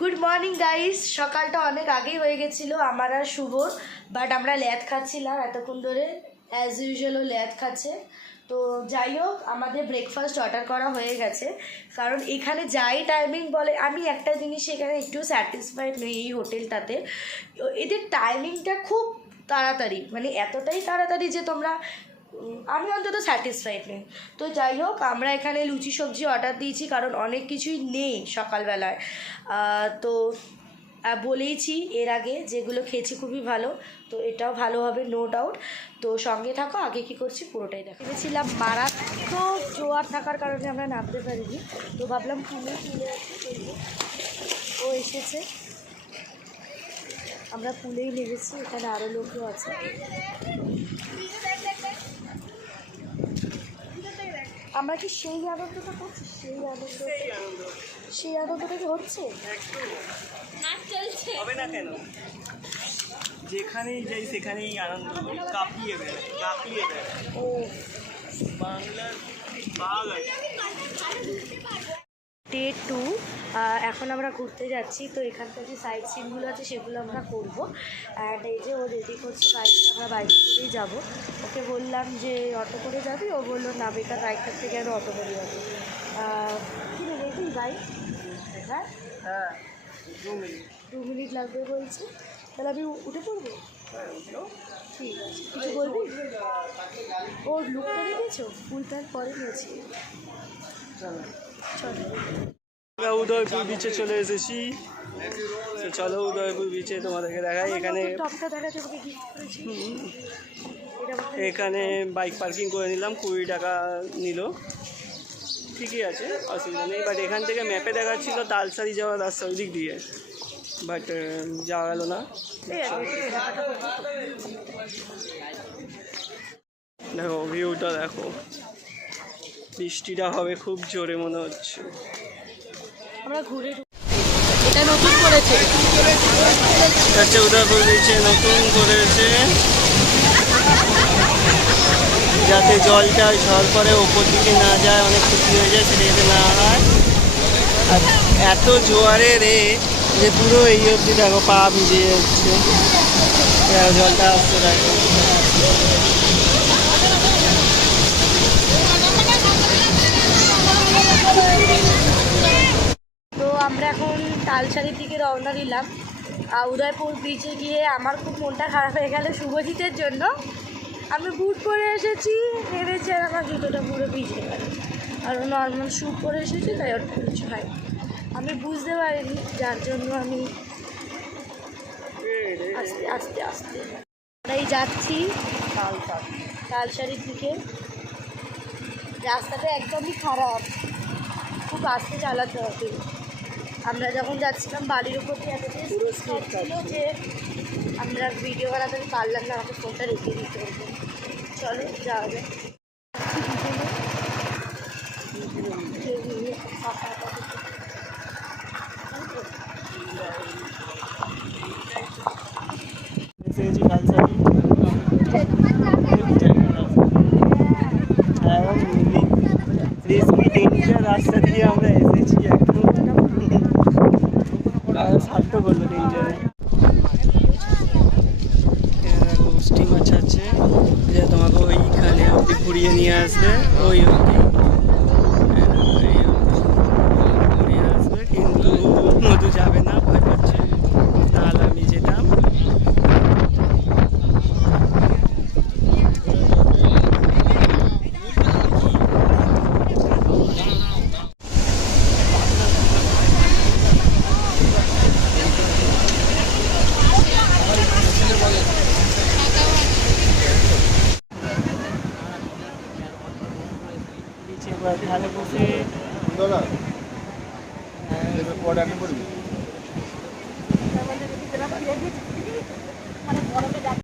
Good morning guys. সকালটা অনেক আগেই হয়ে গেছিলো আমার আর শুভর, বাট আমরা ল্যাদ খাচ্ছিলাম এতক্ষণ ধরে। অ্যাজ ইউজুয়ালও ল্যাদ খাচ্ছে। তো যাই হোক, আমাদের ব্রেকফাস্ট অর্ডার করা হয়ে গেছে, কারণ এখানে যাই টাইমিং বলে, আমি একটা জিনিস এখানে একটু স্যাটিসফাইড নই এই হোটেলটাতে। এদের টাইমিংটা খুব তাড়াতাড়ি, মানে এতটাই তাড়াতাড়ি যে তোমরা, আমি অন্তত স্যাটিসফাইড নেই। তো যাই হোক, আমরা এখানে লুচি সবজি অর্ডার দিয়েছি, কারণ অনেক কিছুই নেই সকালবেলায়। তো বলেইছি এর আগে, যেগুলো খেয়েছি খুবই ভালো, তো এটাও ভালো হবে নো ডাউট। তো সঙ্গে থাকো, আগে কী করছি পুরোটাই দেখো। ভেবেছিলাম মারাত্মক জোয়ার থাকার কারণে আমরা নামতে পারিনি, তো ভাবলাম পুলে তুলে ও এসেছে, আমরা পুলেই নেমেছি। এখানে আরও লোকও আছে। আমরা কি সেই আনন্দটা করছি? সেই আনন্দটা কি হচ্ছে? হবে না কেন? যেখানেই যাই সেখানেই আনন্দ কাঁপিয়ে দেয়। ও বাংলার বাঘ আছে। ডে 2, এখন আমরা ঘুরতে যাচ্ছি। তো এখানকার যে সাইট সিনগুলো আছে সেগুলো আমরা করবো। অ্যান্ড এই যে ও রেডি করছে বাইকটা, আমরা বাইকে করেই যাবো। ওকে বললাম যে অটো করে যাবি, ও বললো না বেকার বাইকটার থেকে আমি অটো করে যাবো। কি রেডি বাইক? হ্যাঁ হ্যাঁ, 2 মিনিট লাগবে বলছে, তাহলে আমি উঠে পড়বো? ঠিক আছে, কিছু বলবি? ওর লুকটা দেখেছো? ফুল প্যান্ট পরে নিয়েছি। চলো উদয়পুর বিচে চলে এসেছি। তো চলো উদয়পুর বিচে তোমাদেরকে দেখাই। এখানে টপটা দেখাতে তোকে গিফট করেছি। এখানে বাইক পার্কিং করে নিলাম, 20 টাকা নিল। ঠিকই আছে, অসুবিধা নেই। বাট এখান থেকে ম্যাপে দেখাচ্ছিল তালসারি যাওয়ার রাস্তা ওই দিক দিয়ে, বাট যাওয়া গেল না। দেখো ভিউটা দেখো, বৃষ্টিটা হবে খুব জোরে মনে হচ্ছে। আমরা ঘুরে, এটা নতুন করেছে, হচ্ছে উদয়পুর বিচে নতুন করেছে, যাতে জলটা ঝড় পরে ওপর দিকে না যায়, অনেক ক্ষতি হয়ে যায়, সেটা যাতে না হয়। আর এত জোয়ারে রে যে পুরো এই অবধি দেখো পা ভিজে যাচ্ছে, জলটা আসতে থাকে। তো আমরা এখন তালসারির দিকে রওনা দিলাম। উদয়পুর বিচে গিয়ে আমার খুব মনটা খারাপ হয়ে গেল শুভজিতের জন্য। আমি বুট পরে এসেছি, ভেবেছি আর আমার জুতোটা পুরো ভিজে গেল, আর নর্মাল শ্যু পরে এসেছি, তাই ওর কিছু হয় আমি বুঝতে পারিনি, যার জন্য আমি আস্তে আস্তে আস্তে আমরাই যাচ্ছি তালসারির দিকে। রাস্তাটা একদমই খারাপ, খুব আস্তে চালাতে হবে। আমরা যখন যাচ্ছিলাম বাড়ির উপর দিয়ে এত ছিল যে আমরা ভিডিও বানাতে পারলাম না, আমাকে ফোনটা রেখে দিতে হবে। চলো যাওয়া যায়। রাস্তা দিয়ে আমরা এসেছি, একদম সার্থ করলো ডেঞ্জারে। স্টিমার ছাড়ছে যে তোমাকে ওইখানে অব্দি ঘুরিয়ে নিয়ে আসবে, ওই অব্দি ঘুরিয়ে আসবে, কিন্তু মধু যাবে না, ভয় পাচ্ছে। নাহলে আমি যেতাম। ধারে বসে